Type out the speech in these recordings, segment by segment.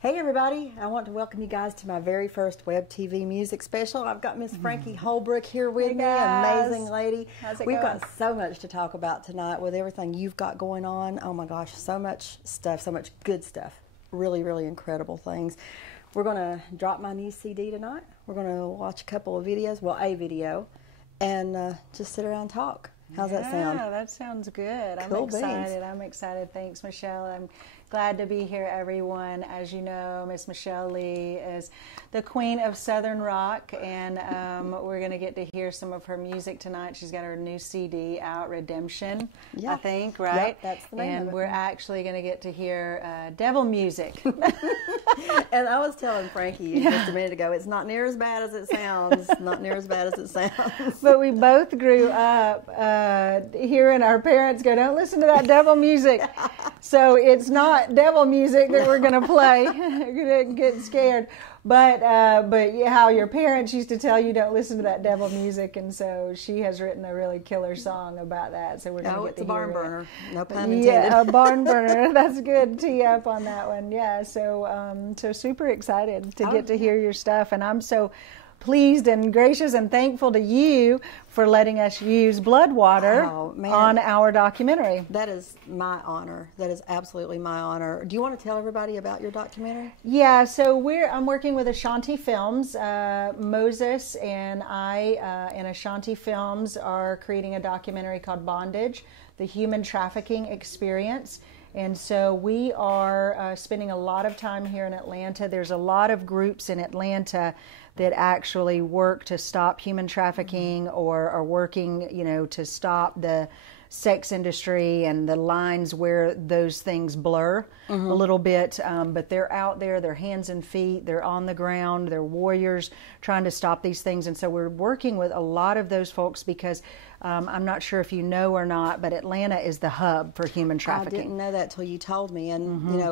Hey everybody, I want to welcome you guys to my very first WebTV music special. I've got Miss Frankie Holbrook here with me, amazing lady. We've got so much to talk about tonight with everything you've got going on. Oh my gosh, so much stuff, so much good stuff. Really, really incredible things. We're going to drop my new CD tonight. We're going to watch a couple of videos, well, a video, and just sit around and talk. How's that sound? Yeah, that sounds good. Cool I'm excited. beans. I'm excited. Thanks, Michelle. I'm glad to be here, everyone. As you know, Miss Michelle Lee is the queen of Southern rock, and we're going to get to hear some of her music tonight. She's got her new CD out, Redemption, I think, right? Yep, that's the name and of it. we're actually going to get to hear devil music. And I was telling Frankie just a minute ago, it's not near as bad as it sounds. Not near as bad as it sounds. But we both grew up hearing our parents go, "Don't listen to that devil music." So it's not devil music that we're going to play. You're going to get scared. But how your parents used to tell you, don't listen to that devil music, and so she has written a really killer song about that. So we're going to get to hear it. It's a barn burner. No pun intended. Yeah, a barn burner. That's good. Tee up on that one. Yeah. So so super excited to get to hear your stuff, and I'm so pleased and gracious and thankful to you for letting us use Blood Water on our documentary. That is my honor. That is absolutely my honor. Do you want to tell everybody about your documentary? Yeah, so I'm working with Ashanti Films. Moses and I and Ashanti Films are creating a documentary called Bondage, the Human Trafficking Experience. And so we are spending a lot of time here in Atlanta. There's a lot of groups in Atlanta that actually work to stop human trafficking or are working, to stop the sex industry and the lines where those things blur a little bit. But they're out there, they're hands and feet, they're on the ground, they're warriors trying to stop these things. And so we're working with a lot of those folks because I'm not sure if you know or not, but Atlanta is the hub for human trafficking. I didn't know that till you told me. And,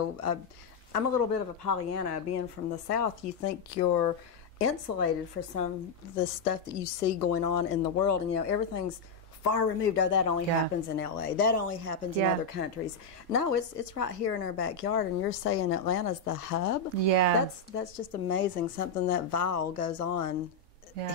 I'm a little bit of a Pollyanna. Being from the South, you think you're insulated for some of the stuff that you see going on in the world. And, everything's far removed. Oh, that only happens in L.A. That only happens in other countries. No, it's right here in our backyard, and you're saying Atlanta's the hub? Yeah. That's just amazing, something that vile goes on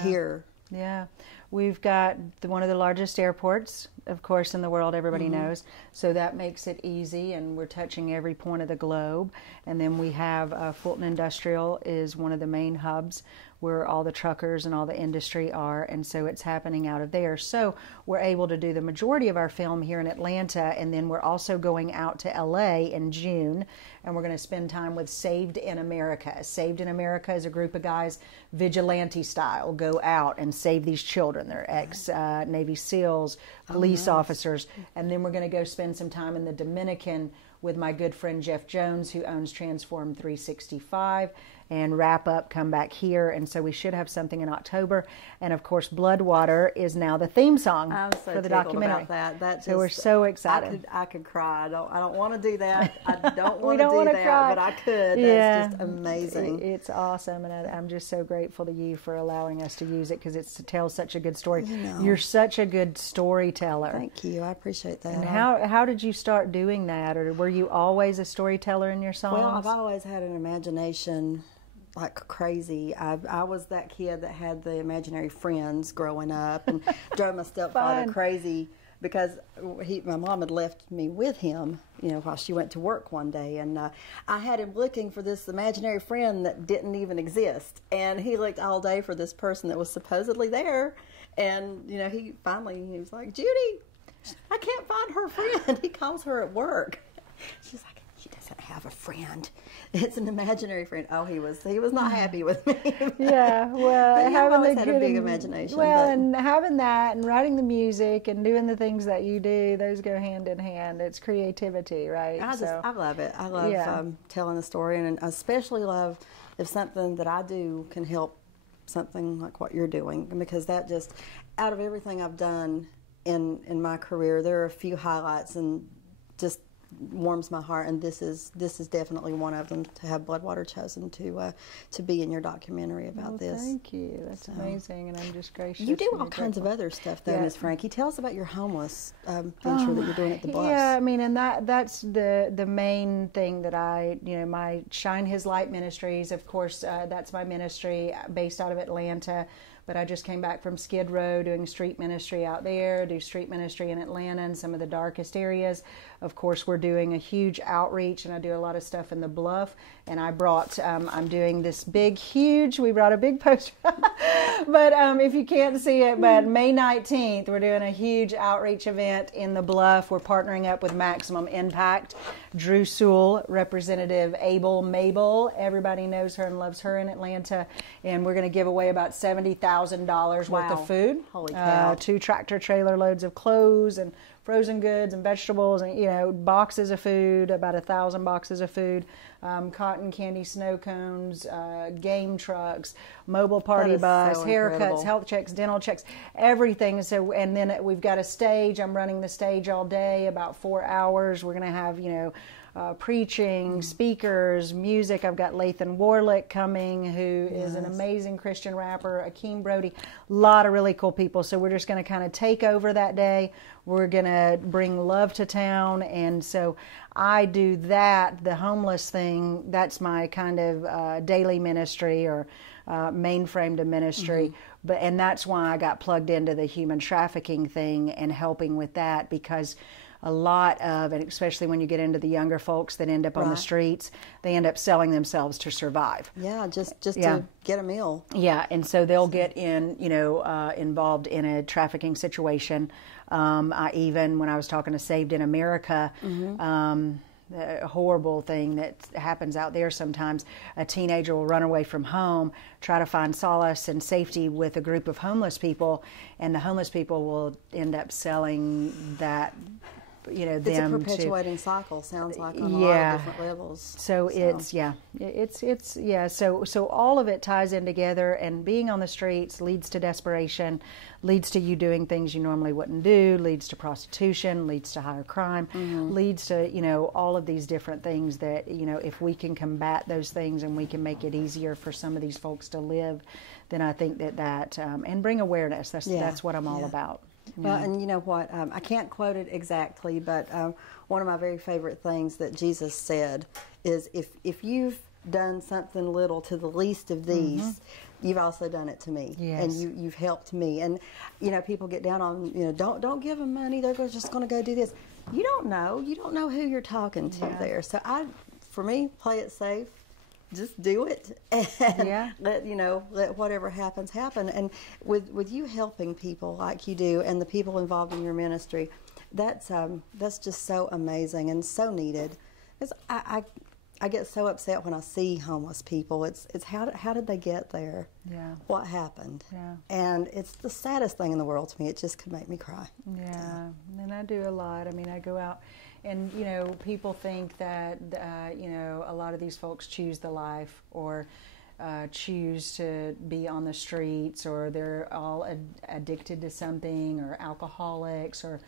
here. Yeah. We've got one of the largest airports, of course, in the world, everybody knows. So that makes it easy, and we're touching every point of the globe. And then we have Fulton Industrial is one of the main hubs where all the truckers and all the industry are, and so it's happening out of there. So we're able to do the majority of our film here in Atlanta, and then we're also going out to LA in June, and we're going to spend time with Saved in America. Saved in America is a group of guys, vigilante style, go out and save these children. They're ex-Navy SEALs, police officers, and then we're going to go spend some time in the Dominican with my good friend Jeff Jones, who owns Transform 365, and wrap up, come back here. And so we should have something in October. And of course, Blood Water is now the theme song for the documentary. About that. So we're so excited. I could cry. I don't want to do that. I don't want to do that, cry. But I could. Yeah. That's just amazing. It's awesome, and I'm just so grateful to you for allowing us to use it because it tells such a good story. You're such a good storyteller. Thank you. I appreciate that. And how did you start doing that, or were you always a storyteller in your songs? Well, I've always had an imagination like crazy. I was that kid that had the imaginary friends growing up and drove my stepfather crazy because my mom had left me with him, while she went to work one day, and I had him looking for this imaginary friend that didn't even exist, and he looked all day for this person that was supposedly there, and he was like, "Judy, I can't find her friend." He calls her at work. She's like, "She doesn't have a friend. It's an imaginary friend." Oh, he was not happy with me. Yeah, well, I've always had a big imagination. Well, and having that and writing the music and doing the things that you do, those go hand in hand. It's creativity, right? I love it. I love telling a story, and I especially love if something that I do can help something like what you're doing, because that just, out of everything I've done in my career, there are a few highlights, and just warms my heart, and this is definitely one of them, to have Bloodwater chosen to be in your documentary about this. Thank you. That's amazing, and I'm just gracious. You do all kinds of other stuff, though, Miss Frankie. Tell us about your homeless venture that you're doing at the Bluffs. Yeah, I mean, and that's the main thing that my Shine His Light Ministries, of course, that's my ministry based out of Atlanta. But I just came back from Skid Row doing street ministry out there, do street ministry in Atlanta in some of the darkest areas. Of course, we're doing a huge outreach, and I do a lot of stuff in the Bluff. And I brought, I'm doing this we brought a big poster. But if you can't see it, but May 19th, we're doing a huge outreach event in the Bluff. We're partnering up with Maximum Impact. Drew Sewell, Representative Abel Mabel, everybody knows her and loves her in Atlanta. And we're going to give away about $70,000 worth of food. Holy cow. 2 tractor trailer loads of clothes and frozen goods and vegetables, and boxes of food, about 1,000 boxes of food, cotton candy, snow cones, game trucks, mobile party bus, haircuts, incredible. health checks, dental checks, everything. So, and then we've got a stage. I'm running the stage all day, about 4 hours. We're going to have preaching, speakers, music. I've got Lathan Warlick coming, who is an amazing Christian rapper, Akeem Brody, a lot of really cool people. So we're just going to kind of take over that day. We're going to bring love to town. And so I do that, the homeless thing, that's my kind of daily ministry, or mainframe to ministry. And that's why I got plugged into the human trafficking thing and helping with that, because a lot of, and especially when you get into the younger folks that end up on the streets, they end up selling themselves to survive. Yeah, just to get a meal. Yeah, and so they'll get involved in a trafficking situation. I even, when I was talking to Saved in America, a horrible thing that happens out there sometimes, a teenager will run away from home, try to find solace and safety with a group of homeless people, and the homeless people will end up selling that, it's them a perpetuating cycle, sounds like, on a lot of different levels. So so all of it ties in together, and being on the streets leads to desperation, leads to you doing things you normally wouldn't do, leads to prostitution, leads to higher crime, leads to, all of these different things that, if we can combat those things and we can make it easier for some of these folks to live, then I think that and bring awareness. That's what I'm all about. Well, and you know what? I can't quote it exactly, but one of my very favorite things that Jesus said is, if you've done something little to the least of these, you've also done it to me, and you've helped me. And people get down on don't give them money; they're just going to go do this. You don't know who you're talking to there. So for me, play it safe. Just do it, and let whatever happens happen. And with you helping people like you do, and the people involved in your ministry, that's just so amazing and so needed. Because I get so upset when I see homeless people. It's how did they get there? Yeah. What happened? Yeah. And it's the saddest thing in the world to me. It just could make me cry. Yeah. And I do a lot. I mean, I go out. And, people think that, a lot of these folks choose the life, or choose to be on the streets, or they're all addicted to something, or alcoholics, or,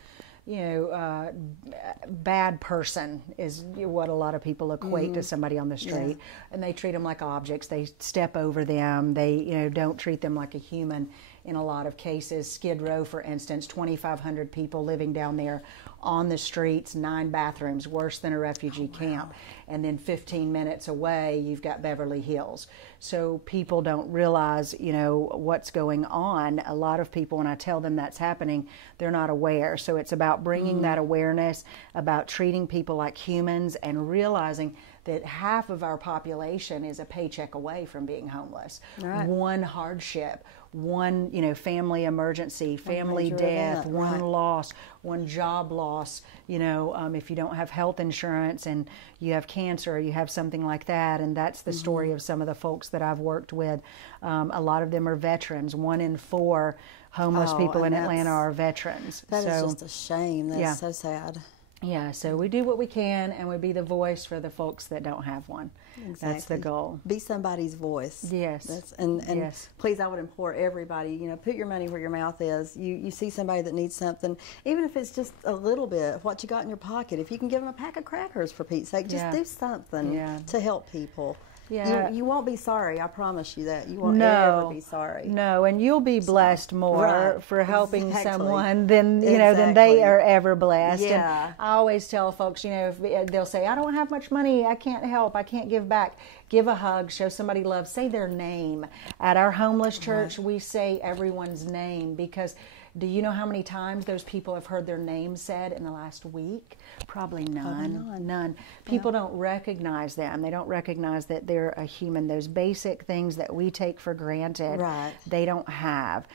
bad person is what a lot of people equate to somebody on the street. And they treat them like objects. They step over them. They, don't treat them like a human. In a lot of cases, Skid Row, for instance, 2,500 people living down there on the streets, 9 bathrooms, worse than a refugee camp. And then 15 minutes away, you've got Beverly Hills. So people don't realize, what's going on. A lot of people, when I tell them that's happening, they're not aware. So it's about bringing that awareness, about treating people like humans, and realizing that half of our population is a paycheck away from being homeless. Right. One hardship, one family emergency, family death, one loss, one job loss. If you don't have health insurance and you have cancer, or you have something like that, and that's the story of some of the folks that I've worked with. A lot of them are veterans. 1 in 4 homeless people in Atlanta are veterans. That is just a shame. That's so sad. Yeah, so we do what we can, and we be the voice for the folks that don't have one. Exactly. That's the goal. Be somebody's voice. Yes. And yes. Please, I would implore everybody, put your money where your mouth is. You see somebody that needs something, even if it's just a little bit of what you got in your pocket. If you can give them a pack of crackers, for Pete's sake, just do something to help people. Yeah. You won't be sorry. I promise you that. You won't ever be sorry. No, and you'll be blessed more for helping someone than than they are ever blessed. Yeah. And I always tell folks, if they'll say, I don't have much money, I can't help, I can't give back. Give a hug, show somebody love, say their name. At our homeless church, we say everyone's name, because do you know how many times those people have heard their name said in the last week? Probably none. None. People don't recognize them. They don't recognize that they're a human. Those basic things that we take for granted, they don't have.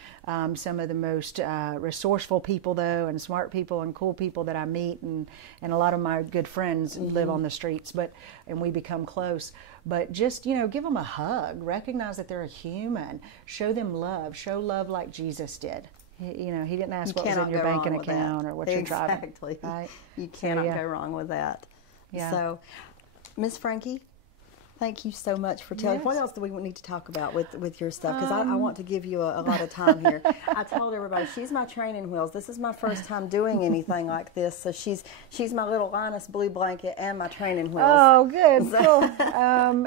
Some of the most resourceful people, though, and smart people and cool people that I meet, and a lot of my good friends live on the streets, and we become close. But just, give them a hug. Recognize that they're a human. Show them love. Show love like Jesus did. He didn't ask what was in your banking account or what you're driving. Exactly. Right? You cannot go wrong with that. Yeah. So, Miss Frankie, thank you so much for telling. Yes. What else do we need to talk about with your stuff? Because I want to give you a lot of time here. I told everybody she's my training wheels. This is my first time doing anything like this, so she's my little Linus blue blanket and my training wheels. Oh, good, cool.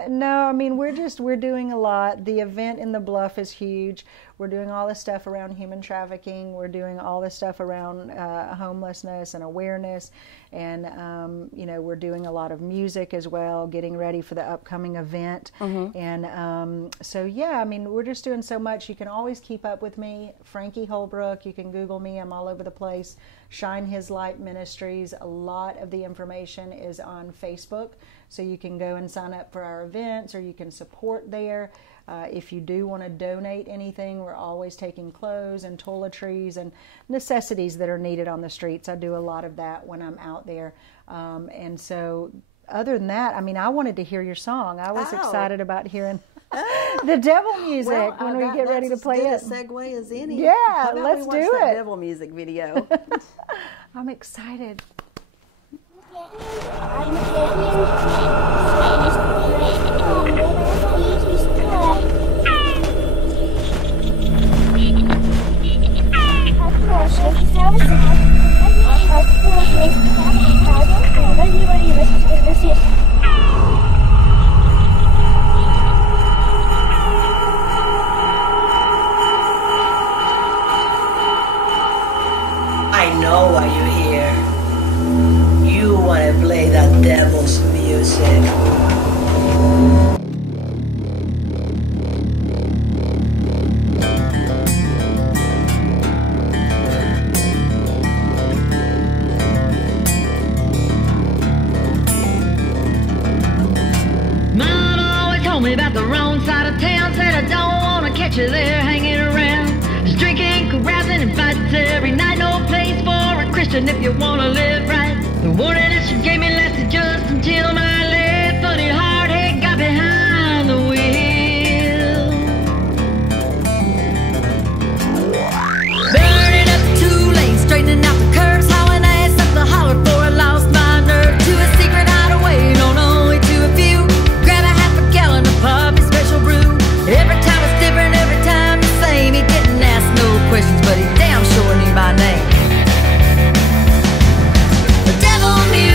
No, I mean we're doing a lot. The event in the Bluff is huge. We're doing all the stuff around human trafficking. We're doing all the stuff around homelessness and awareness. And, we're doing a lot of music as well, getting ready for the upcoming event. And we're just doing so much. You can always keep up with me, Frankie Holbrook. You can Google me. I'm all over the place. Shine His Light Ministries. A lot of the information is on Facebook. So you can go and sign up for our events, or you can support there. If you do want to donate anything, we're always taking clothes and toiletries and necessities that are needed on the streets. I do a lot of that when I'm out there. And so other than that, I wanted to hear your song. I was excited about hearing the devil music when we get ready to play it. That's as good a segue as any. Yeah, let's do it. That devil music video. I'm excited. I know why you're here. You want to play that devil's music. Mama always told me about the wrong side of town. Said I don't want to catch you there hanging around. Just drinking, carousing, and fights every night. No place for a Christian if you want to live right. The warning that she gave me lasted just until my left funny hard head got behind the wheel. Burning up 2 lanes, straightening out the curves, hauling ass up the holler for I lost my nerve. To a secret hideaway, known only to a few. Grab a half a gallon of Puppy Special Brew. Every time it's different, every time the same. He didn't ask no questions, but he damn sure knew my name. The devil knew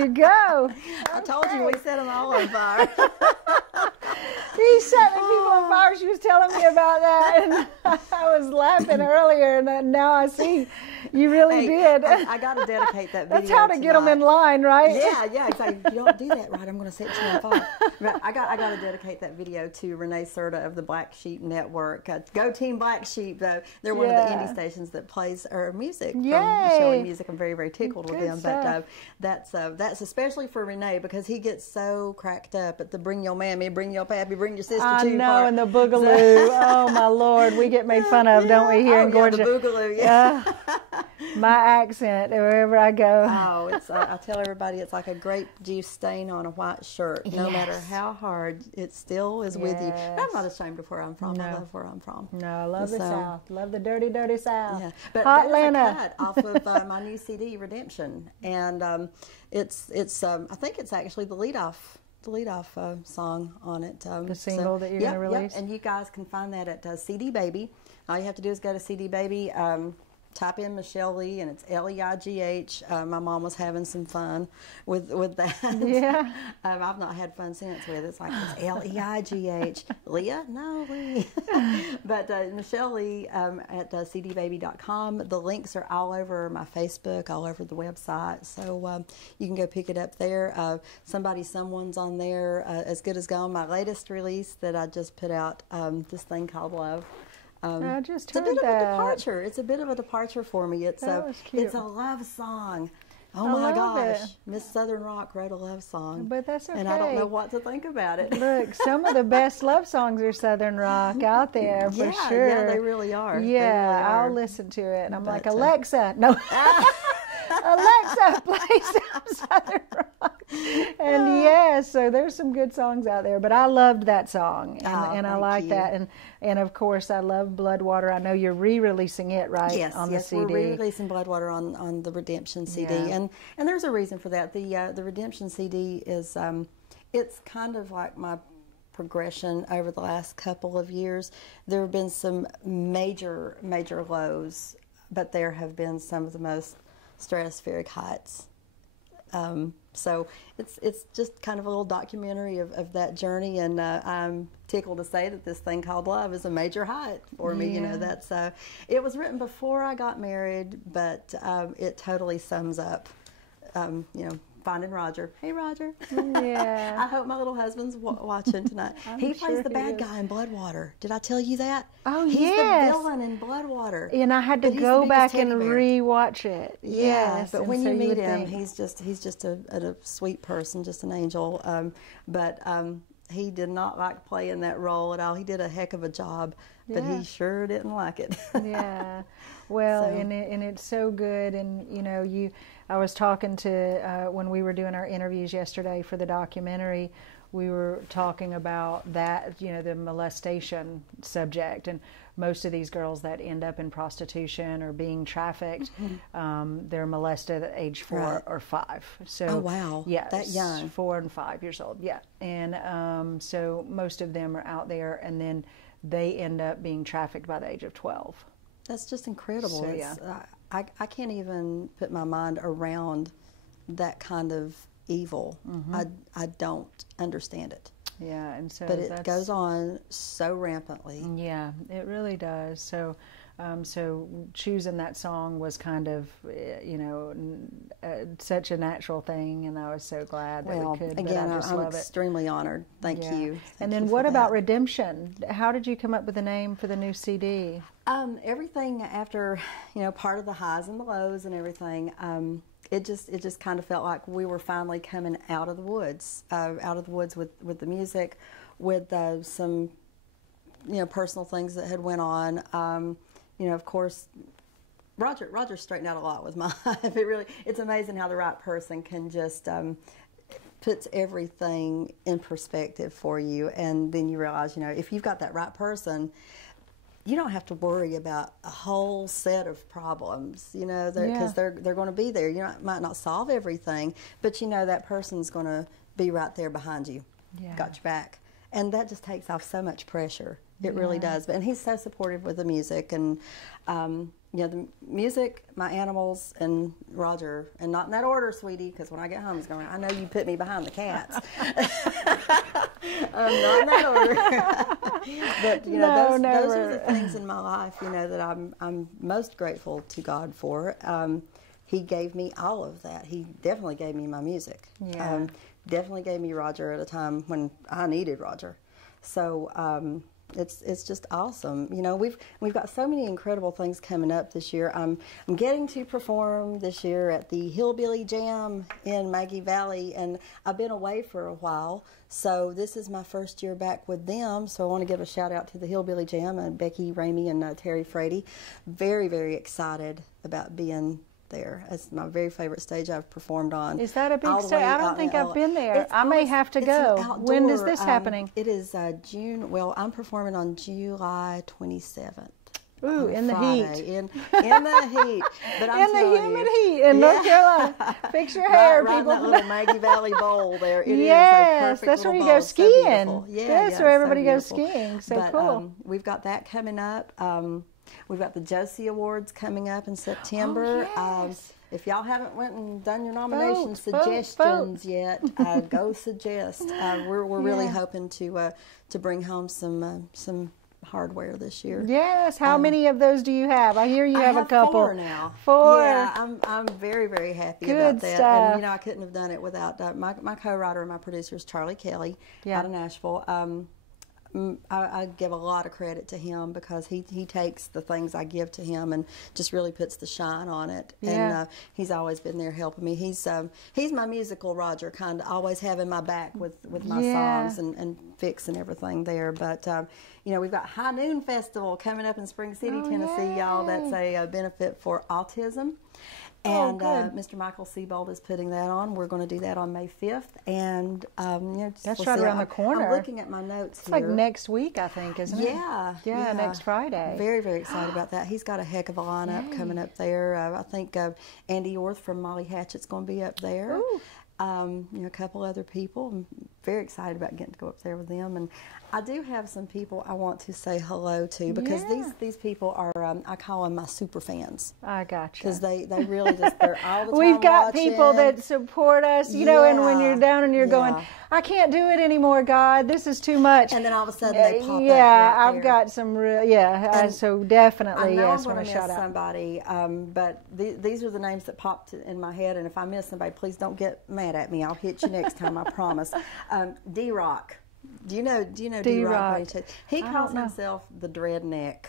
you go. I told you we set them all on fire. He set the people on fire. She was telling me about that, and I was laughing earlier, and now I see you really did. I got to dedicate that video. That's how to get them in line, right? Yeah, exactly. If you don't do that right, I'm going to set you on fire. But I got to dedicate that video to Renee Serta of the Black Sheep Network. Go Team Black Sheep, though. They're one of the indie stations that plays our music. Yay. From Shelley Music. I'm very, very tickled with Good them. stuff. But that's especially for Renee, because he gets so cracked up at the bring your mammy, bring your pappy, bring your sister I too know, part. and the boogaloo. Oh, my Lord. We get made fun of, don't we, here in Georgia? The boogaloo, yeah. My accent, wherever I go. Oh, it's I tell everybody it's like a grape juice stain on a white shirt. No matter how hard, it still is with you. I'm not ashamed of where I'm from. No. I love where I'm from. No, I love the South. Love the dirty, dirty South. Yeah. But Hot that is Atlanta. a cut off of my new CD, Redemption, and it's I think it's actually the lead off song on it. The single that you're going to release? Yep. And you guys can find that at CD Baby. All you have to do is go to CD Baby, type in Michelle Lee, and it's Leigh. My mom was having some fun with that. Yeah. I've not had fun since with it. It's like, it's Leigh. Leah? No, Lee. But Michelle Lee at cdbaby.com. The links are all over my Facebook, all over the website. So you can go pick it up there. Someone's on there. As Good as Gone, my latest release that I just put out, this thing called Love. I just it's a heard bit that. of a departure. It's a bit of a departure for me. It's was cute. it's a love song. Oh I my love gosh, it. Miss Southern Rock wrote a love song, But that's okay. and I don't know what to think about it. Look, some of the best love songs are Southern Rock out there, for Yeah, sure. yeah, they really are. They Yeah, really are. I'll listen to it. And I'm like, But, Alexa. No. Alexa, play some Southern Rock. And yeah, so there's some good songs out there. But I loved that song, and I thank like you. that. And of course, I love Bloodwater. I know you're re-releasing it, right? Yes, on the CD. we're re-releasing Bloodwater on the Redemption CD, Yeah. and there's a reason for that. The Redemption CD is it's kind of like my progression over the last couple of years. There have been some major lows, but there have been some of the most stratospheric heights. So it's just kind of a little documentary of that journey, and I'm tickled to say that this thing called Love is a major height for me. You know, that's it was written before I got married, but it totally sums up, you know, finding Roger. Hey, Roger. Yeah. I hope my little husband's watching tonight. He plays sure the he bad is. guy in Bloodwater. Did I tell you that? Oh, He's yes. the villain in Bloodwater. And I had to But he's go the back biggest and teddy bear. re-watch it. Yeah, Yes. but and when so you meet would him, think- he's just a sweet person, just an angel. But he did not like playing that role at all. He did a heck of a job, but Yeah. he sure didn't like it. Yeah, well, So- and it's so good, and you know, I was talking to when we were doing our interviews yesterday for the documentary, we were talking about that, you know, the molestation subject, and most of these girls that end up in prostitution or being trafficked, they're molested at age 4 Right. or 5. So, Oh, wow. yeah, That young. 4 and 5 years old, yeah, and so most of them are out there, and then they end up being trafficked by the age of 12. That's just incredible. So, It's, I can't even put my mind around that kind of evil. I don't understand it. Yeah, and so But it that's, goes on so rampantly. Yeah, it really does. So, so choosing that song was kind of, you know, such a natural thing, and I was so glad that Well, we could. again, but I just I'm love it. extremely honored. Thank Yeah. you. And Thank then you for what about that. Redemption? How did you come up with the name for the new CD? Everything after, you know, part of the highs and the lows and everything, it just kind of felt like we were finally coming out of the woods with the music, with some, you know, personal things that had went on. You know, of course, Roger straightened out a lot with my life. It's amazing how the right person can just puts everything in perspective for you, and then you realize, you know, if you've got that right person, you don't have to worry about a whole set of problems, you know, because they're going to be there. You might not solve everything, but you know that person's going to be right there behind you, got your back, and that just takes off so much pressure. It really does. And he's so supportive with the music, and you know, the music, my animals, and Roger. And not in that order, sweetie, because when I get home, he's going, I know you put me behind the cats. Not in that order. But, you know, those are the things in my life, you know, that I'm most grateful to God for. He gave me all of that. He definitely gave me my music. Yeah. Definitely gave me Roger at a time when I needed Roger. So it's just awesome. You know, we've got so many incredible things coming up this year. I'm getting to perform this year at the Hillbilly Jam in Maggie Valley, and I've been away for a while, so this is my first year back with them. So I want to give a shout out to the Hillbilly Jam and Becky Ramey and Terry Frady. Very, very excited about being there. It's my very favorite stage I've performed on. Is that a big stage? I don't think I've been there. I may have to go. When is this happening? It is June. Well, I'm performing on July 27th. Ooh, in the Friday. heat. In the heat. But I'm in the humid you, heat in North Carolina. Fix your hair, right people. in that little Maggie Valley Bowl there. It yes, is a that's where you bowl. go skiing. So That's where everybody goes skiing. So but, cool. We've got that coming up. We've got the Josie Awards coming up in September. Oh, yes. If y'all haven't went and done your nomination vote. suggestions yet, go suggest. We're really hoping to bring home some hardware this year. Yes. How many of those do you have? I hear you have a couple. 4 now. 4. Yeah, I'm very, very happy Good about that. stuff. And you know, I couldn't have done it without my co-writer and my producer is Charlie Kelly out of Nashville. I give a lot of credit to him because he takes the things I give to him and just really puts the shine on it. Yeah. And he's always been there helping me. He's my musical Roger, kind of always having my back with my songs and fixing everything there. But you know, we've got High Noon Festival coming up in Spring City, Tennessee, y'all. That's a benefit for autism. And Mr. Michael Seabold is putting that on. We're going to do that on May 5th. And you know, that's right around the corner. I'm looking at my notes here. It's like next week, I think, isn't it? Yeah, next Friday. Very, very excited about that. He's got a heck of a lineup coming up there. I think Andy Orth from Molly Hatchet's going to be up there. Ooh. You know, a couple other people. I'm very excited about getting to go up there with them. And I do have some people I want to say hello to because these people are, I call them my super fans. I got you. Because they really just, they're all the time We've got watching. people that support us, you know, and when you're down and you're going, I can't do it anymore, God, this is too much. And then all of a sudden they pop up right I've there. Got some real, so definitely, I know yes, I'm want to miss shout out somebody, but these are the names that popped in my head, and if I miss somebody, please don't get mad at me. I'll hit you next time, I promise. D-Rock. Do you know D-Rock? He calls himself the Dreadneck.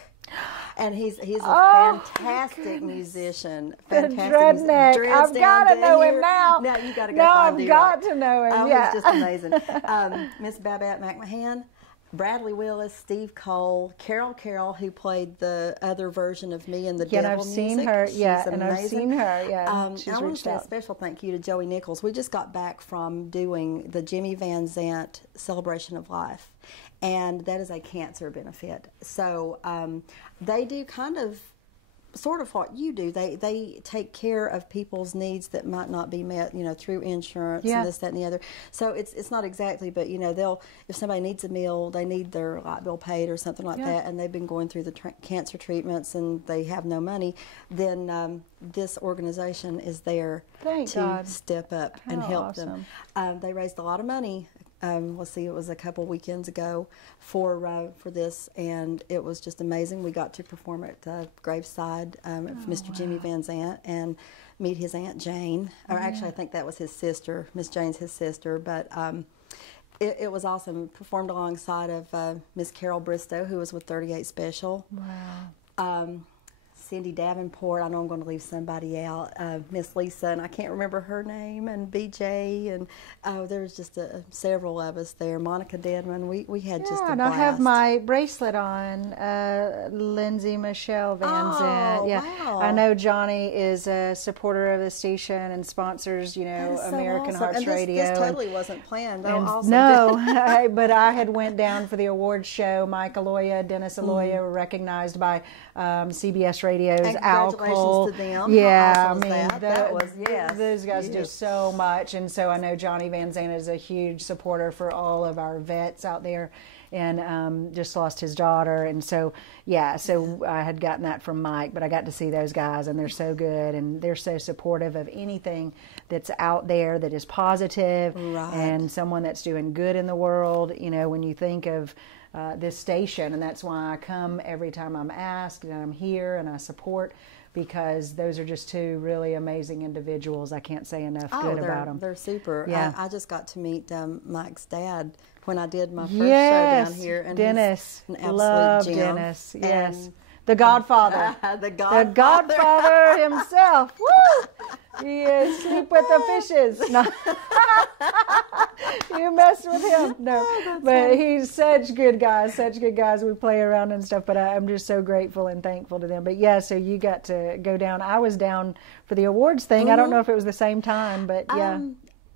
And he's a fantastic musician. Fantastic Dreadneck. I've got to know him now. Now you got to go now find I've D-Rock. got to know him. He's just amazing. Miss Babette McMahon, Bradley Willis, Steve Cole, Carol, who played the other version of me in the Devil I've music. seen her. She's and amazing. I've seen her. Yeah, she's I want to say a special thank you to Joey Nichols. We just got back from doing the Jimmy Van Zant Celebration of Life, and that is a cancer benefit. So they do kind of sort of what you do. They take care of people's needs that might not be met, you know, through insurance and this, that, and the other. So it's not exactly, but you know, if somebody needs a meal, they need their light bill paid or something like that, and they've been going through the cancer treatments and they have no money, then this organization is there to step up and help them. They raised a lot of money. Let's see, it was a couple weekends ago for this, and it was just amazing. We got to perform at graveside of Mr. Jimmy Van Zant and meet his Aunt Jane. Or actually, I think that was his sister. Miss Jane's his sister, but it was awesome. Performed alongside of Miss Carol Bristow, who was with 38 Special. Wow. Cindy Davenport, I know I'm going to leave somebody out, Miss Lisa, and I can't remember her name, and BJ, and there was just several of us there. Monica Dedman, we had just a blast. And I have my bracelet on, Lindsay Michelle Van Zant. Wow. I know Johnny is a supporter of the station and sponsors, you know, American Hearts Radio. This totally wasn't planned. Awesome. No, but I had went down for the awards show. Mike Aloia, Dennis Aloia were recognized by CBS Radio. And congratulations to them. Yeah, How awesome was that? Those guys do so much, and so I know Johnny Van Zant is a huge supporter for all of our vets out there and just lost his daughter. And so, yeah, so I had gotten that from Mike, but I got to see those guys, and they're so good, and they're so supportive of anything that's out there that is positive, and someone that's doing good in the world. You know, when you think of this station, and that's why I come every time I'm asked, and I'm here and I support, because those are just two really amazing individuals. I can't say enough good about them. They're super. Yeah. I just got to meet Mike's dad when I did my first yes, show down here. And Dennis. he's an absolute Love gem. Dennis. Yes. And the Godfather. The The Godfather himself. Woo! You sleep with the fishes. No. You mess with him. No. But he's such good guys, We play around and stuff, but I'm just so grateful and thankful to them. But yeah, so you got to go down. I was down for the awards thing. I don't know if it was the same time, but yeah.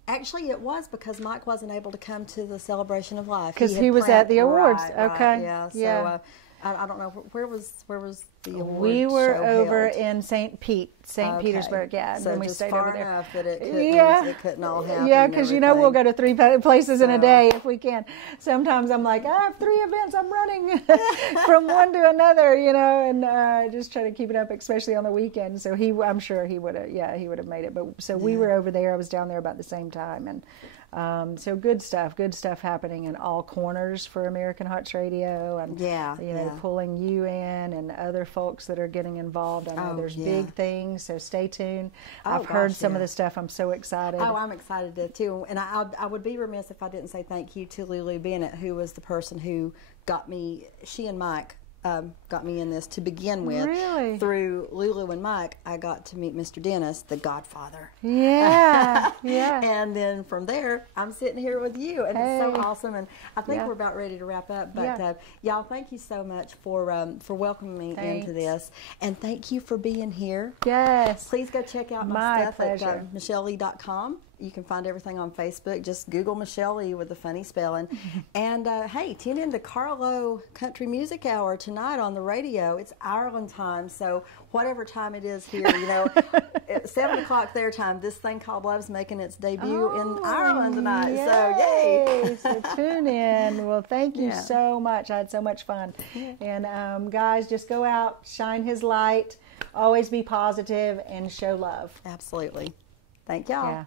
Actually, it was because Mike wasn't able to come to the Celebration of Life. Because he was at the awards. Right, okay. Yeah. So yeah. I don't know where was the award We were show over held? in St. Petersburg, yeah. So and then we just stayed far over there. enough that it couldn't all happen. Yeah, because you know we'll go to 3 places in a day if we can. Sometimes I'm like, I have 3 events, I'm running from one to another, you know, and just try to keep it up, especially on the weekend. So I'm sure he would have made it. But so we were over there. I was down there about the same time, and so good stuff happening in all corners for American Hearts Radio, and pulling you in and other folks that are getting involved. I know there's big things, so stay tuned. I've heard some of the stuff. I'm so excited. Oh, I'm excited too. And I would be remiss if I didn't say thank you to Lulu Bennett, who was the person who got me. She and Mike got me in this to begin with. Really? Through Lulu and Mike, I got to meet Mr. Dennis, the Godfather. Yeah, yeah. And then from there, I'm sitting here with you, and it's so awesome. And I think we're about ready to wrap up. But y'all, thank you so much for welcoming me into this, and thank you for being here. Yes. Please go check out my stuff at MichelleLee.com. You can find everything on Facebook. Just Google Michelle Lee with the funny spelling. And hey, tune in to Carlo Country Music Hour tonight on the radio. It's Ireland time, so whatever time it is here, you know, at 7 o'clock their time, this thing called Love's making its debut in Ireland tonight. Yay. So yay! So tune in. Well, thank you so much. I had so much fun. And guys, just go out, shine His light, always be positive, and show love. Absolutely. Thank y'all. Yeah.